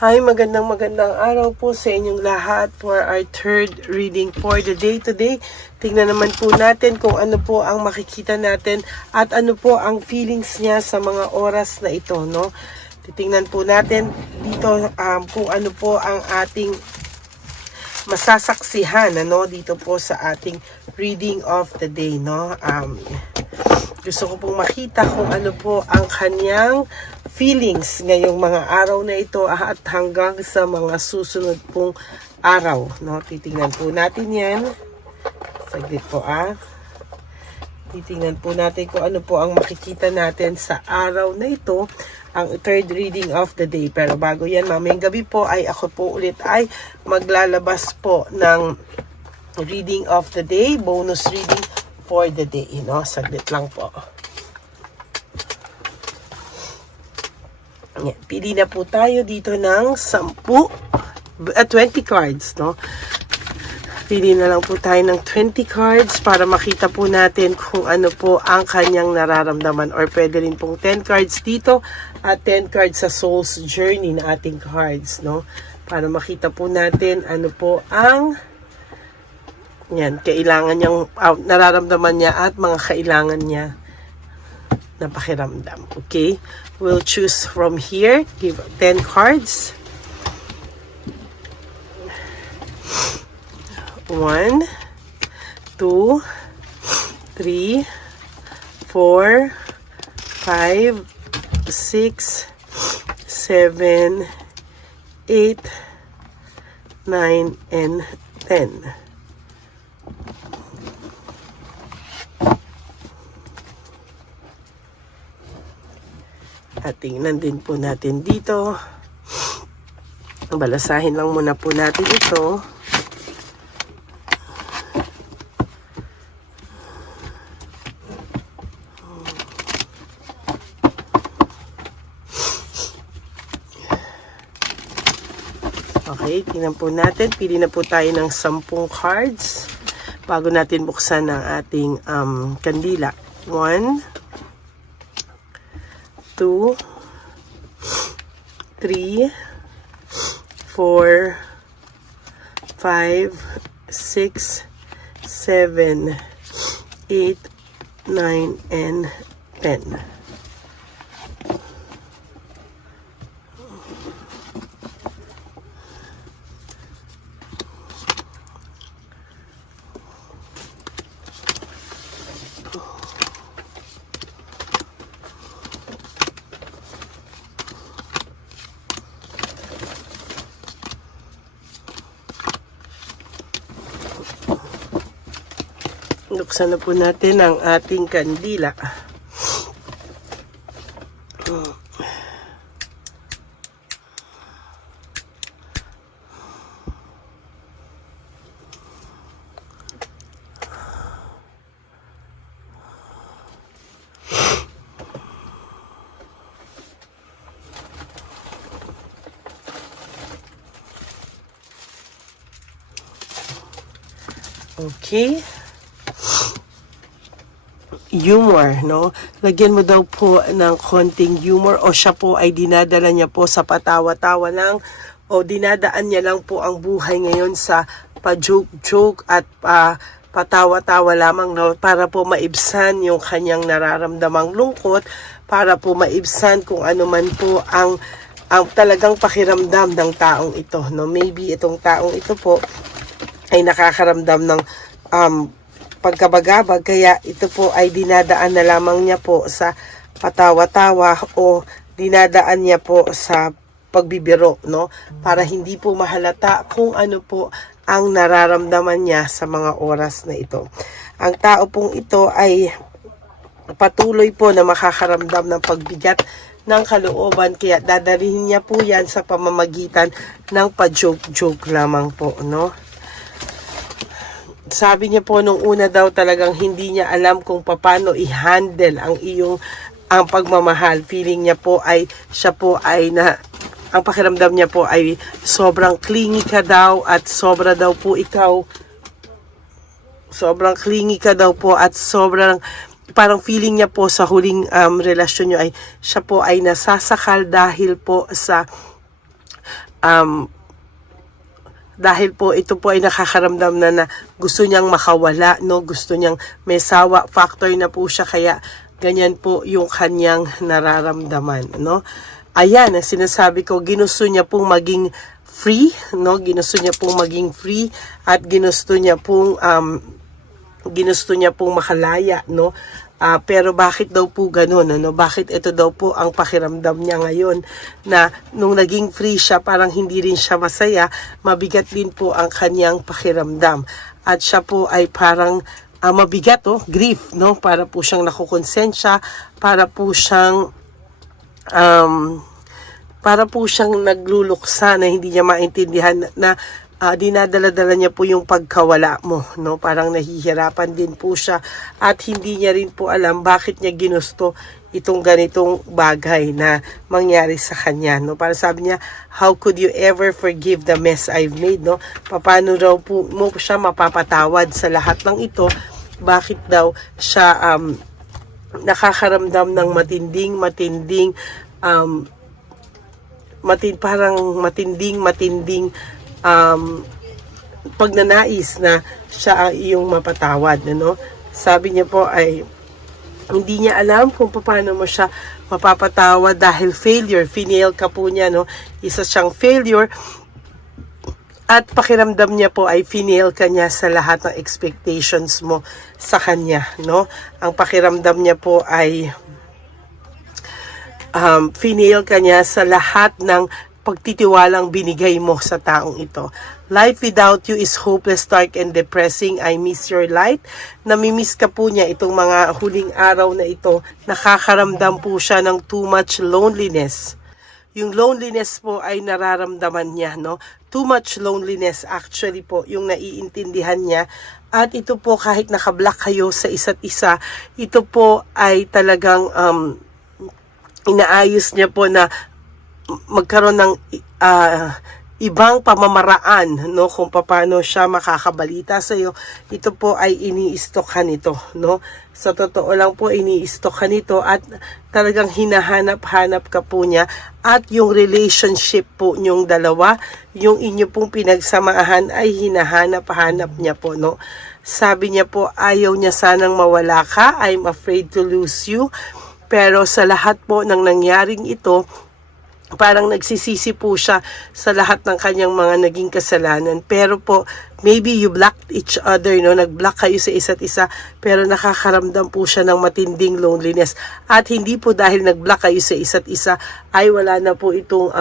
Hi, magandang araw po sa inyong lahat for our third reading for the day today. Tingnan naman po natin kung ano po ang makikita natin at ano po ang feelings niya sa mga oras na ito, no? Titingnan po natin dito kung ano po ang ating masasaksihan, ano, dito po sa ating reading of the day, no? Gusto ko pong makita kung ano po ang kanyang feelings ngayong mga araw na ito at hanggang sa mga susunod pong araw, no? Titingnan po natin yan. Saglit po Titingnan po natin kung ano po ang makikita natin sa araw na ito, ang third reading of the day. Pero bago yan, mamayang gabi po ay ako po ulit ay maglalabas po ng reading of the day, bonus reading for the day, no? Saglit lang po. Yan, pili na po tayo dito ng 20 cards, no? Pili na lang po tayo ng 20 cards para makita po natin kung ano po ang kanyang nararamdaman, or pwede rin pong 10 cards dito at 10 cards sa Soul's Journey na ating cards, no? Para makita po natin ano po ang kailangan niyang nararamdaman niya at mga kailangan niya na pakiramdam. Okay? We'll choose from here. Give 10 cards. 1, 2, 3, 4, 5, 6, 7, 8, 9, and 10. At tingnan din po natin dito. Balasahin lang muna po natin ito. Okay, tingnan po natin. Pili na po tayo ng 10 cards bago natin buksan ang ating kandila. 1, 2, 3, 4, 5, 6, 7, 8, 9, and 10. Buksan na po natin ang ating kandila. Okay. Humor, no? Lagyan mo daw po ng konting humor, o siya po ay dinadala niya po sa patawa-tawa lang, o dinadaan niya lang po ang buhay ngayon sa pa-joke-joke at patawa-tawa lamang, no? Para po maibsan yung kanyang nararamdamang lungkot, para po maibsan kung ano man po ang talagang pakiramdam ng taong ito, no? Maybe itong taong ito po ay nakakaramdam ng pagkabagabag, kaya ito po ay dinadaan na lamang niya po sa patawa-tawa o dinadaan niya po sa pagbibiro, no? Para hindi po mahalata kung ano po ang nararamdaman niya sa mga oras na ito. Ang tao pong ito ay patuloy po na makakaramdam ng pagbigat ng kalooban, kaya dadalhin niya po yan sa pamamagitan ng pa-joke-joke lamang po, no? Sabi niya po nung una daw talagang hindi niya alam kung paano i-handle ang pagmamahal. Feeling niya po ay ang pakiramdam niya po ay sobrang clingy ka daw at sobrang clingy ka daw po at sobrang parang feeling niya po sa huling relasyon niyo ay siya po ay nasasakal dahil po sa dahil po ito po ay nakakaramdam na gusto niyang makawala, no? Gusto niyang may sawa factor na po siya, kaya ganyan po yung kanyang nararamdaman, no? Ayan, ang sinasabi ko, ginusto niya pong maging free, no? Ginusto niya pong maging free at ginusto niya pong makalaya, no? Pero bakit daw po ganun, ano? Bakit ito daw po ang pakiramdam niya ngayon, na nung naging free siya, parang hindi rin siya masaya, mabigat din po ang kanyang pakiramdam. At siya po ay parang mabigat, grief, no? Para po siyang nakukonsensya, para po siyang nagluluksa na hindi niya maintindihan na dinadala-dala niya po yung pagkawala mo, no? Parang nahihirapan din po siya at hindi niya rin po alam bakit niya ginusto itong ganitong bagay na mangyari sa kanya, no? Para sabi niya, how could you ever forgive the mess I've made, no? Paano raw po mo siya mapapatawad sa lahat ng ito? Bakit daw siya nakakaramdam ng matinding pagnanais na siya ang iyong mapatawad, ano? Sabi niya po ay hindi niya alam kung paano mo siya mapapatawad dahil finail ka po niya, no? Isa siyang failure at pakiramdam niya po ay finail ka niya sa lahat ng expectations mo sa kanya, no? Ang pakiramdam niya po ay finail ka niya sa lahat ng pagtitiwalang binigay mo sa taong ito. Life without you is hopeless, dark, and depressing. I miss your light. Namimiss ka po niya itong mga huling araw na ito. Nakakaramdam po siya ng too much loneliness. Yung loneliness po ay nararamdaman niya, no? Too much loneliness actually po yung naiintindihan niya. At ito po, kahit nakablock kayo sa isa't isa, ito po ay talagang inaayos niya po na magkaroon ng ibang pamamaraan, no, kung paano siya makakabalita sa iyo. Ito po ay ini-stockan nito, no? Sa totoo lang po, ini-stockan nito at talagang hinahanap-hanap ka po niya, at yung relationship po nyong dalawa, yung inyo pong pinagsamahan ay hinahanap-hanap niya po, no? Sabi niya po, ayaw niya sanang mawala ka. I'm afraid to lose you. Pero sa lahat po ng nangyaring ito, parang nagsisisi po siya sa lahat ng kanyang mga naging kasalanan. Pero po, maybe you blocked each other, no? Nag-block kayo sa isa't isa, pero nakakaramdam po siya ng matinding loneliness. At hindi po dahil nag-block kayo sa isa't isa, ay wala na po itong,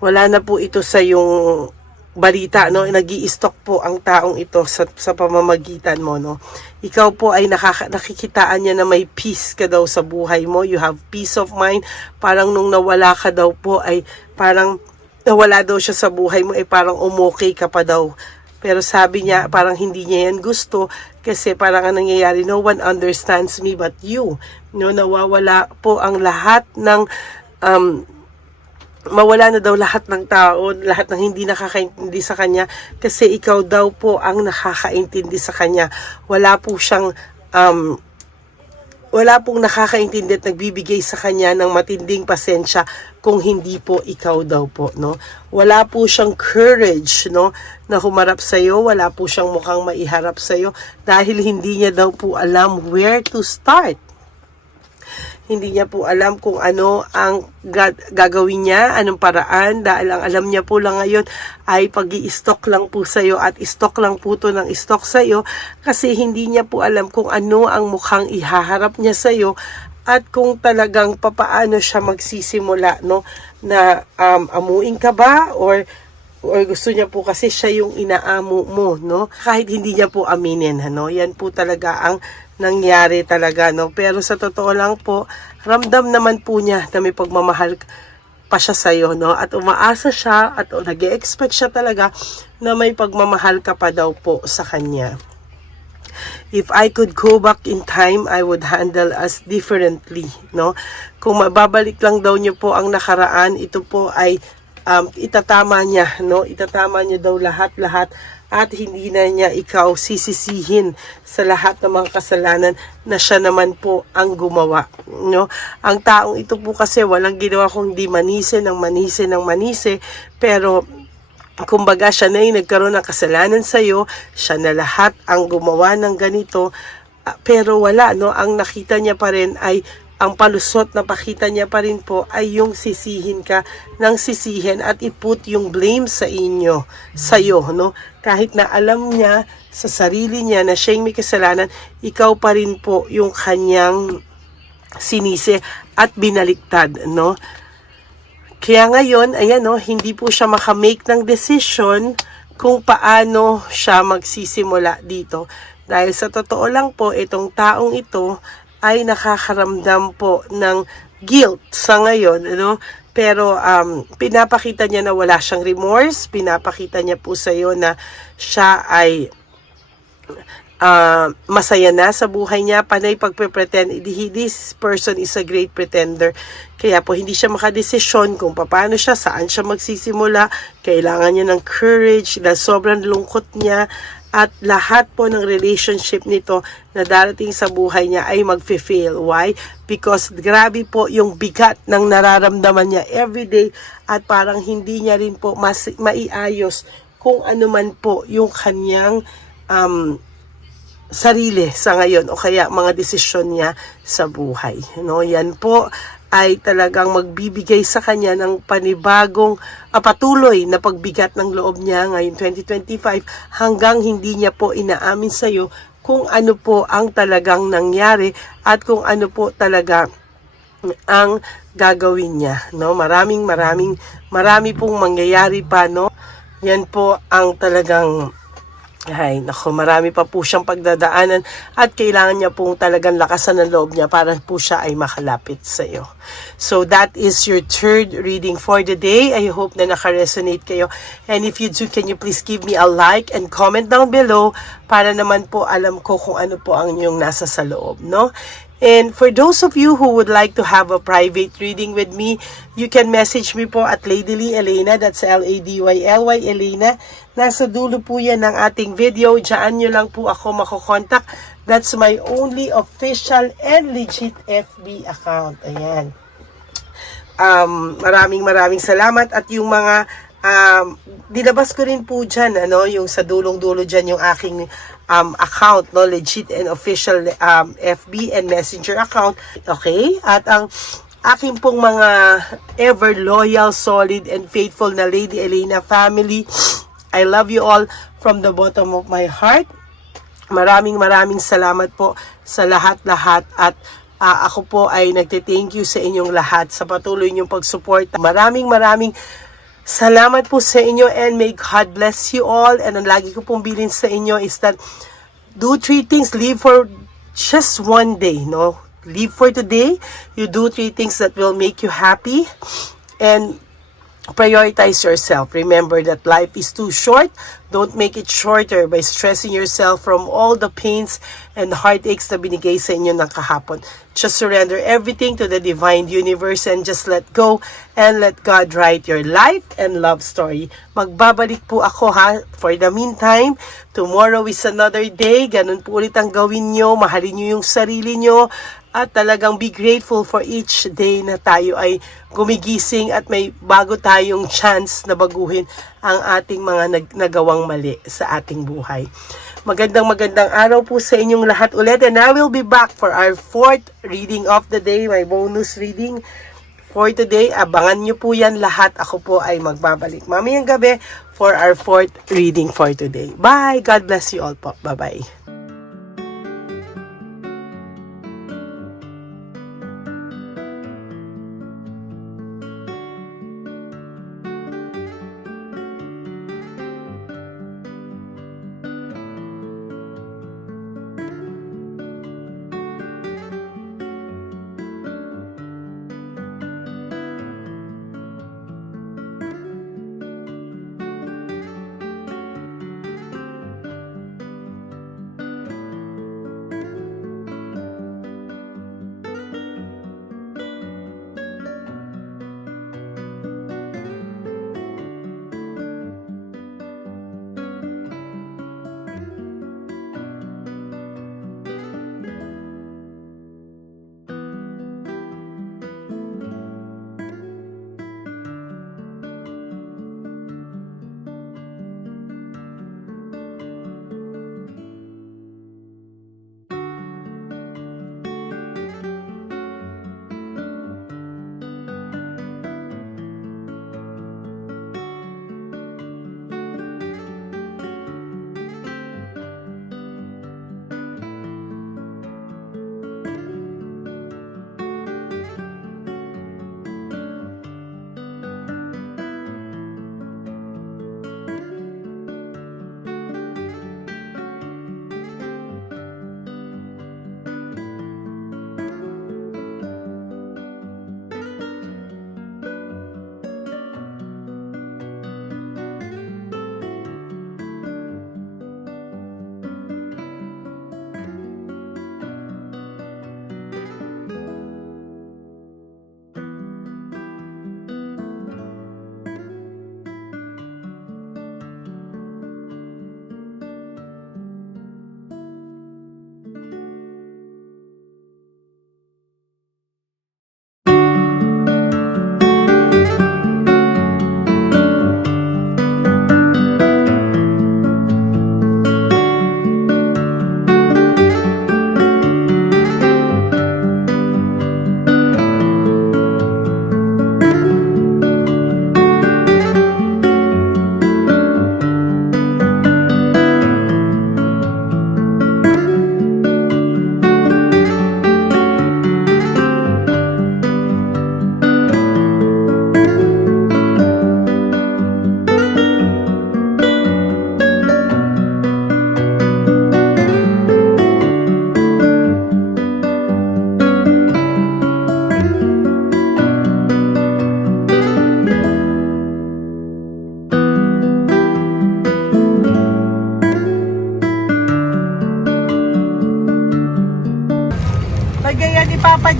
wala na po ito sa yung balita, no? Nag-i-stock po ang taong ito sa pamamagitan mo, no? Ikaw po ay nakikitaan niya na may peace ka daw sa buhay mo. You have peace of mind. Parang nung nawala ka daw po ay parang nawala daw siya sa buhay mo, ay parang umokay ka pa daw. Pero sabi niya, parang hindi niya yan gusto kasi parang ang nangyayari, no one understands me but you. No, nawawala po ang lahat ng mawala na daw lahat ng tao, lahat ng hindi nakakaintindi sa kanya, kasi ikaw daw po ang nakakaintindi sa kanya. Wala po siyang wala pong nakakaintindi at nagbibigay sa kanya ng matinding pasensya kung hindi po ikaw daw po, no? Wala po siyang courage, no, na humarap sa iyo. Wala po siyang mukhang maiharap sa iyo dahil hindi niya daw po alam where to start. Hindi niya po alam kung ano ang gagawin niya, anong paraan, dahil ang alam niya po lang ngayon ay pag-i-stock lang po sa iyo, at stock lang po to ng stock sa iyo, kasi hindi niya po alam kung ano ang mukhang ihaharap niya sa iyo, at kung talagang papaano siya magsisimula, no, na amuin ka ba, or gusto niya po kasi siya yung inaamo mo, no? Kahit hindi niya po aminin, ano? Yan po talaga ang nangyari talaga, no? Pero sa totoo lang po, ramdam naman po niya na may pagmamahal pa siya sa'yo, no? At umaasa siya at nag-e-expect siya talaga na may pagmamahal ka pa daw po sa kanya. If I could go back in time, I would handle us differently, no? Kung mababalik lang daw niyo po ang nakaraan, ito po ay itatama niya, no? Itatama niya daw lahat-lahat at hindi na niya ikaw sisisihin sa lahat ng mga kasalanan na siya naman po ang gumawa, no? Ang taong ito po kasi walang ginawa kundi manise ng manise ng manise, pero kumbaga siya na yung nagkaroon ng kasalanan sa iyo, siya na lahat ang gumawa ng ganito, pero wala, no? Ang nakita niya pa rin ay ang palusot na pakita niya pa rin po ay yung sisihin ka ng sisihin at iput yung blame sa inyo, sa'yo, no? Kahit na alam niya sa sarili niya na siya yung may kasalanan, ikaw pa rin po yung kanyang sinisi at binaliktad, no? Kaya ngayon, ayan, no, hindi po siya makamake ng decision kung paano siya magsisimula dito. Dahil sa totoo lang po, itong taong ito ay nakakaramdam po ng guilt sa ngayon, ano? Pero pinapakita niya na wala siyang remorse, pinapakita niya po sa iyo na siya ay masaya na sa buhay niya, panay pagpe-pretend. This person is a great pretender. Kaya po hindi siya makadesisyon kung paano siya, saan siya magsisimula. Kailangan niya ng courage dahil sobrang lungkot niya. At lahat po ng relationship nito na darating sa buhay niya ay mag-fail. Why? Because grabe po yung bigat ng nararamdaman niya everyday at parang hindi niya rin po maiayos kung ano man po yung kanyang sarili sa ngayon o kaya mga desisyon niya sa buhay. No? Yan po ay talagang magbibigay sa kanya ng panibagong patuloy na pagbigat ng loob niya ngayon 2025 hanggang hindi niya po inaamin sa iyo kung ano po ang talagang nangyari at kung ano po talaga ang gagawin niya, no? Marami pong mangyayari pa, no? Yan po ang talagang marami pa po siyang pagdadaanan at kailangan niya pong talagang lakasan ng loob niya para po siya ay makalapit sa iyo. So that is your third reading for the day. I hope na naka-resonate kayo. And if you do, can you please give me a like and comment down below para naman po alam ko kung ano po ang inyong nasa sa loob, no? And for those of you who would like to have a private reading with me, you can message me po at Ladyly Elena, that's Ladyly Elena. Nasa dulo po yan ng ating video, diyan nyo lang po ako makokontak. That's my only official and legit FB account. Ayan. Maraming salamat at yung mga dilabas ko rin po dyan, ano, yung sa dulong-dulo dyan yung aking account, no, legit and official FB and Messenger account. Okay? At ang aking pong mga ever loyal, solid, and faithful na Lady Elena family, I love you all from the bottom of my heart. Maraming salamat po sa lahat-lahat at ako po ay nagte-thank you sa inyong lahat sa patuloy niyong pag-support. Maraming salamat po sa inyo and may God bless you all. And ang lagi ko pong bilin sa inyo is that do 3 things, live for just one day, no? Live for today. You do 3 things that will make you happy and prioritize yourself. Remember that life is too short. Don't make it shorter by stressing yourself from all the pains and heartaches na binigay sa inyo ng kahapon. Just surrender everything to the divine universe and just let go and let God write your life and love story. Magbabalik po ako, ha. For the meantime, tomorrow is another day. Ganun po ulit ang gawin nyo. Mahalin nyo yung sarili nyo. At talagang be grateful for each day na tayo ay gumigising at may bago tayong chance na baguhin ang ating mga nagawang mali sa ating buhay. Magandang araw po sa inyong lahat ulit. And I will be back for our 4th reading of the day, my bonus reading for today. Abangan nyo po yan lahat. Ako po ay magbabalik mamayang gabi for our 4th reading for today. Bye! God bless you all po. Bye-bye.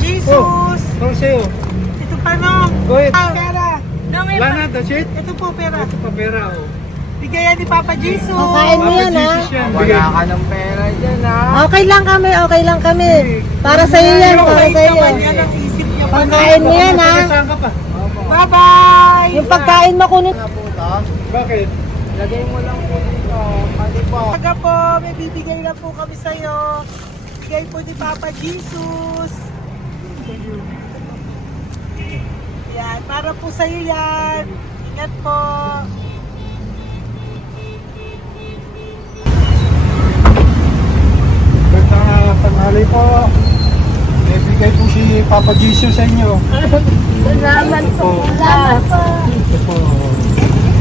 Jesus. Ito sa'yo. Ito pa nung. Go ahead. Pera. Wala na, that's it? Ito po pera. Ito pa pera, oh. Bigayan ni Papa Jesus. Kain mo yan, ha? Jesus yan. Bigay. Wala ka ng pera dyan, ha? Okay lang kami, okay lang kami. Para sa iyo yan, para sa iyo. Yan ang isip niya. Pagkain mo yan, ha? Saan ka pa? Bye-bye. Yung pagkain mo kunin. Nga po ito. Bakit? Lagay mo lang po dito. Pati po. Taga po, may bibigay lang po kami sa'yo. Bigay po ni Papa Jesus. Yan, para po sa'yo yan. Ingat po. Magandang tanghali po. May bigay po si Papa Jesus sa inyo. Salamat po. Salamat po. Ito po.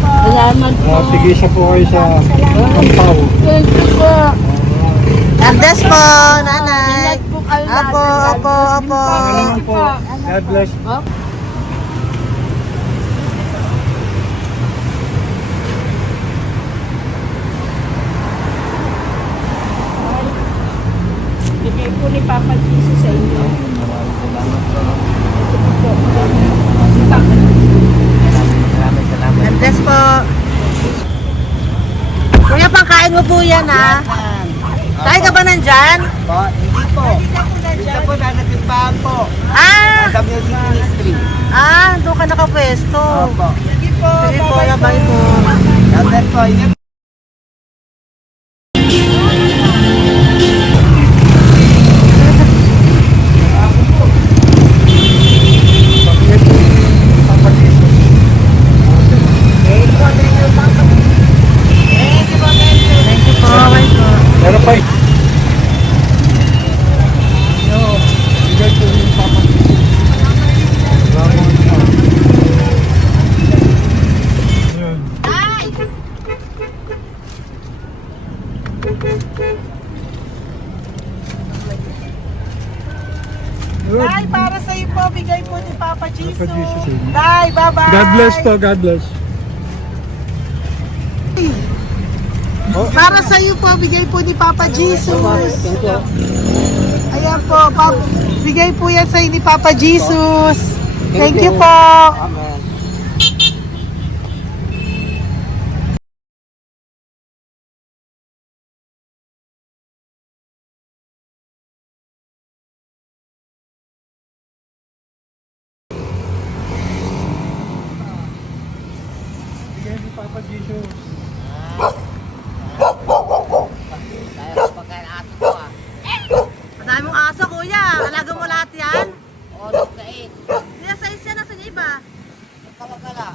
Salamat po. Tigisa po kayo sa Ampaw. Thank you po. God bless po, nanay. Apo. Pangalaman po. God bless. Bigay po ni Papa Jesus sa inyo. Salamat. God bless po. Kuya, pangkain mo po yan, ha? Tayo ka ba nandyan? Po, hindi po. Dito po, nanatimbahan po. Ah! Sa Music Ministry. Doon ka nakapwesto. Opo. Sige po, bye po. God bless po. Ingat. Pabigay po ni Papa Jesus. Thank you po, bye po. Meron pa eh. Bigay po ni Papa Jesus. Yun. Yun. Day, para sa iyo po, bigay po ni Papa Jesus. Papa Jesus, eh. Day, bye-bye. God bless po, God bless. Para sa iyo po, bigay po ni Papa Jesus. Ayan po, bigay po yan sa ni Papa Jesus. Thank you po. Amen. Bigay ni Papa Jesus. Kaya pagkain ato po, ah. Madami mong aso, kuya. Alaga mo lahat yan. Oras ka eh. Kuya, size yan. Nasaan yung iba? Kalagala.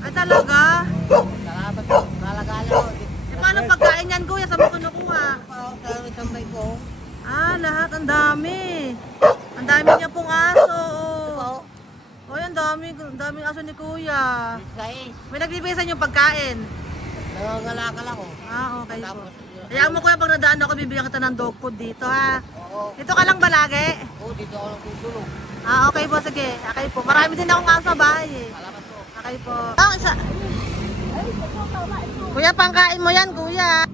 Ay, talaga? Salamat po. Kalagala po. Eh, paano pagkain yan, kuya? Saan mo kinukuha? Sa tambay ko. Lahat. Ang dami. Ang dami niya pong aso. Po. Oy, ang daming aso ni kuya. Sais. May nagbibigay sa inyo pagkain. Nangangalakal ako. Okay po. Tapos, Hayaan mo kuya, pag nadaan ako, bibigyan kita ng dog food dito, ha? oo. Dito ka lang ba lagi? Dito ako lang tutulog. Okay po, sige. Okay po. Marami din akong aso sa bahay, eh. Salamat po. Okay po. Isa. Kuya, pangkain mo yan, kuya.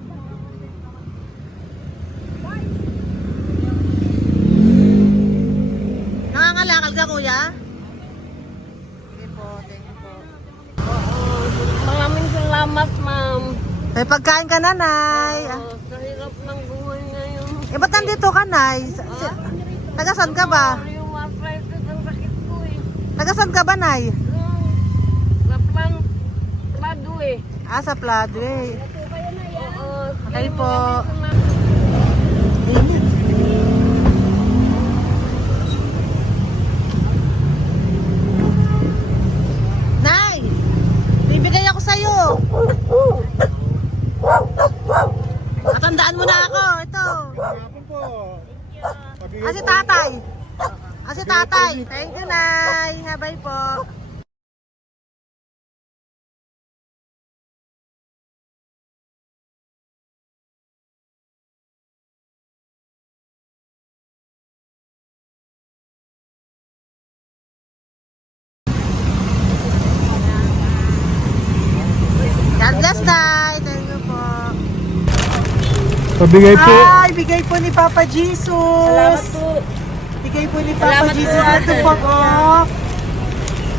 Nangangalakal ka, kuya? Sige po. Thank you po. Maraming salamat, ma'am. May pagkain ka, nanay. Sa hirap ng buhay ngayon. Ba't nandito ka, nay? Tagasan ka ba? Yung arthritis ang sakit ko eh. Tagasan ka ba, nay? Sa plado eh. Sa Pladway. Oo. Okay po. Nay! Bibigay ako sa'yo. Matandaan mo na ako. Ito. Ako po. Si tatay. Si tatay. Thank you, Nay. Habay po. God bless, Nay. Thank you po. Pabigay po. Bigay po ni Papa Jesus. Salamat po. Bigay po ni Papa Salamat po, Jesus. Ito ate. po, oh.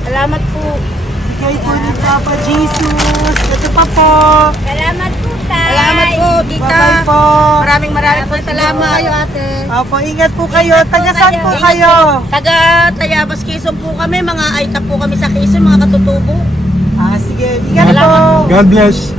Salamat po. Bigay po ni Papa Jesus. Ito pa po. Salamat po, tay. Salamat po, tita. Bye-bye po. Maraming po salamat. Kayo, ate. Opo, ingat po kayo. Taga saan po kayo? Taga Tayabas, Quezon po kami. Mga aita po kami sa Quezon, mga katutubo. Sige, ingat po. God bless.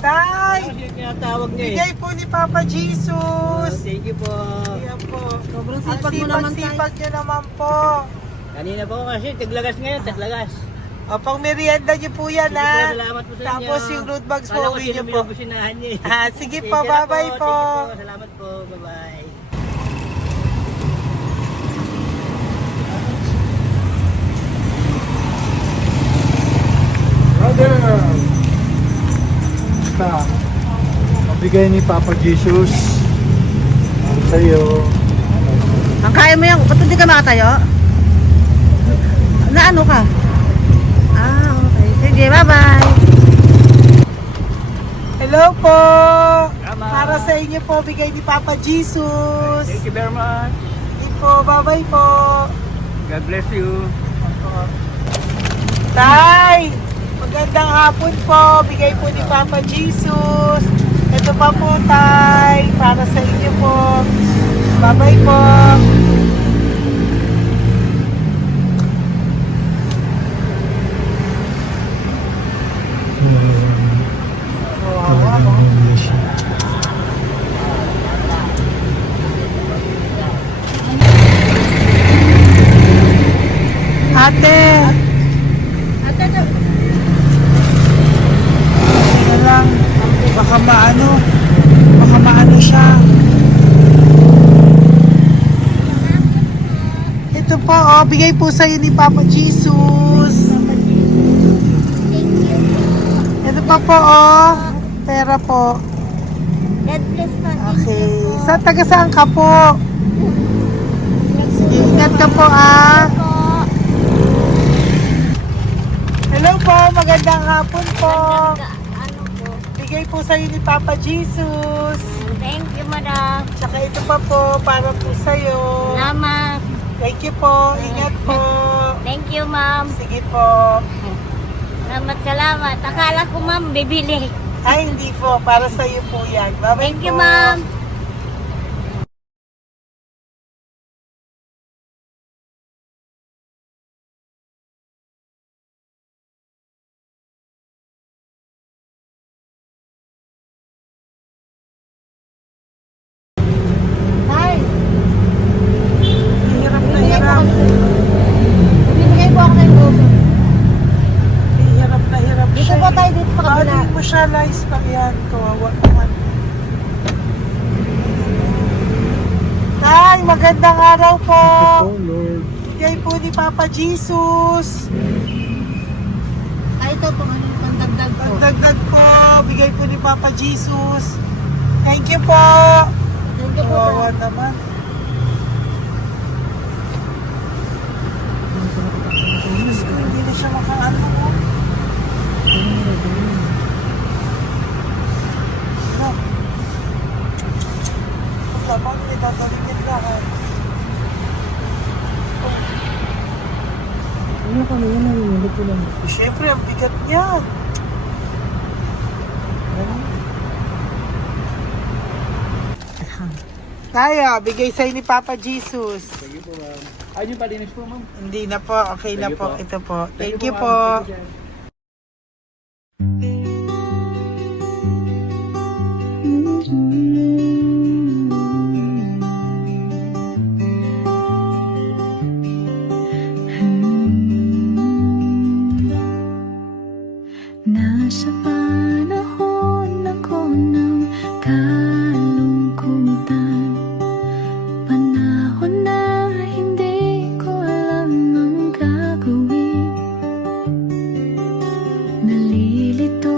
Tay, Tinatawag niya bigay po ni Papa Jesus. Thank you po. Ayan po. Sobrang Ang sipag mo naman, tay. sipag nyo naman po. Kanina po kasi, taglagas ngayon, taglagas. O, pang merienda nyo po yan, Sige po, ha? salamat po sa inyo. Tapos yung road bags po, Kala ko uwi sino nyo po. binubusinahan niya eh. Sige Thank po, you na bye-bye po. Thank you po, salamat po, bye-bye. Brother! Basta, mabigay ni Papa Jesus. Ang sa'yo. Ang kaya mo yan. Ba't hindi ka makatayo? Na ano ka? Okay. Sige, bye-bye. Hello po. Para sa inyo po, bigay ni Papa Jesus. Thank you very much. Sige po, bye-bye po. God bless you. Tay, magandang hapon po. Bigay po ni Papa Jesus. Ito pa po, Tay. Para sa inyo po. Bye-bye po. Ate. Teka lang. Baka maano siya. Ito po, bigay po sa'yo ni Papa Jesus. Ito pa po, pera po. God bless po. Okay. Taga saan ka po? Sige, ingat ka po, Hello po, magandang hapon po. Ano po? Bigay po sa'yo ni Papa Jesus. Thank you, madam. Tsaka ito pa po, para po sa'yo. Salamat. Thank you po, ingat po. Thank you, ma'am. Sige po. Salamat. Akala ko, ma'am, bibili. Ay, hindi po, para sa'yo po yan. Bye-bye Thank you, po. ma'am. Tay, Hirap na hirap. bibigay po ako ng uso. Hirap na hirap Dito siya. po tayo, dito sa kabila. Hindi mo siya lies pa yan. Kawawa naman. Tay, magandang araw po. Oh, Lord. Bigay po ni Papa Jesus. Ito po, ano yung pandagdag po. Pagdagdag po, bigay po ni Papa Jesus. Thank you po. Thank you po. Kawawa naman. Diyos ko, hindi na siya makaano po. Paglaban, may tatalingin lahat. Ano kami yun, narinig ko lang. Siyempre, ang bigat niyan. Kaya, bigay sa'yo ni Papa Jesus. Sige po, ma'am. Ay, yung palinis po, ma'am. Hindi na po, okay na Thank you po. po. Ito po. Thank you ma'am. po. Thank you, sir. Nasa panahon ako ng kalungkutan, panahon na hindi ko alam ang gagawin. Nalilito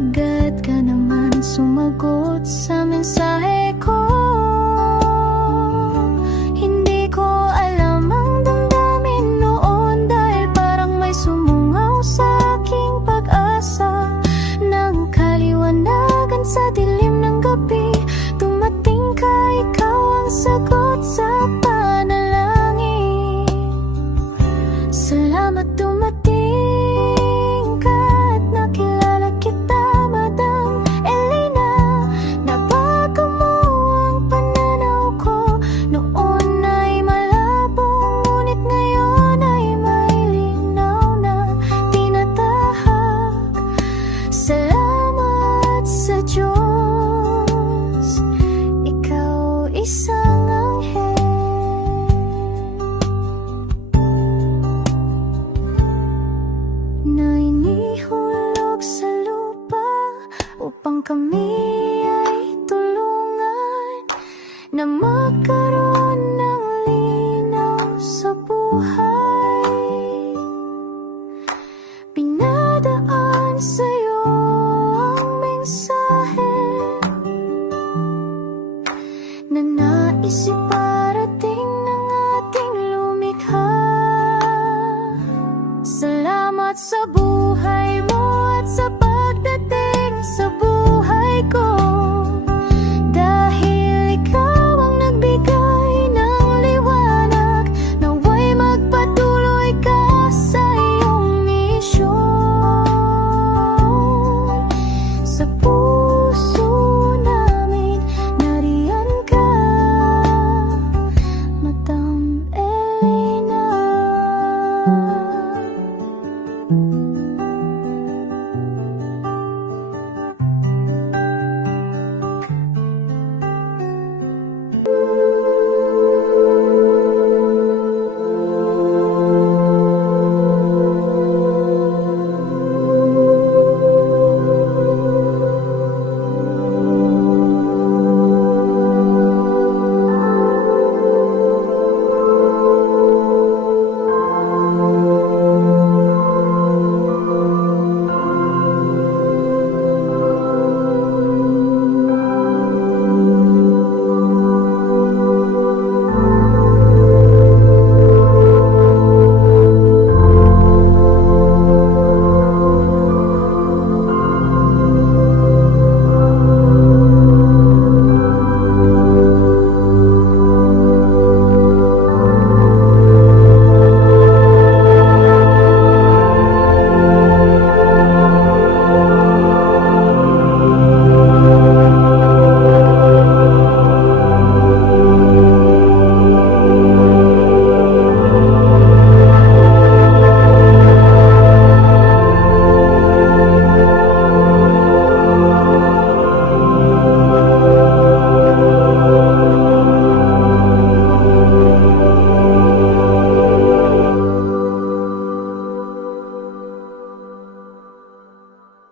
agad ka naman sumagot sa mensahe ko. Hindi ko alam ang damdamin noon, dahil parang may sumungaw sa aking pag-asa. Nang kaliwanagan sa dilim ng gabi, dumating ka, ikaw ang sagot sa panalangin. Salamat dumating ka at nakilala kita, Madam Elena. Nabago mo ang pananaw ko, noon ay malabo, ngunit ngayon ay may linaw na tinatahak. Salamat sa Diyos, ikaw isang anghel na inihulog sa lupa upang kami ay tulungan na magkaroon ng linaw sa buhay. Pinadaan sa'yo ang mensahe na nais iparating ng ating lumikha. Salamat sa buhay.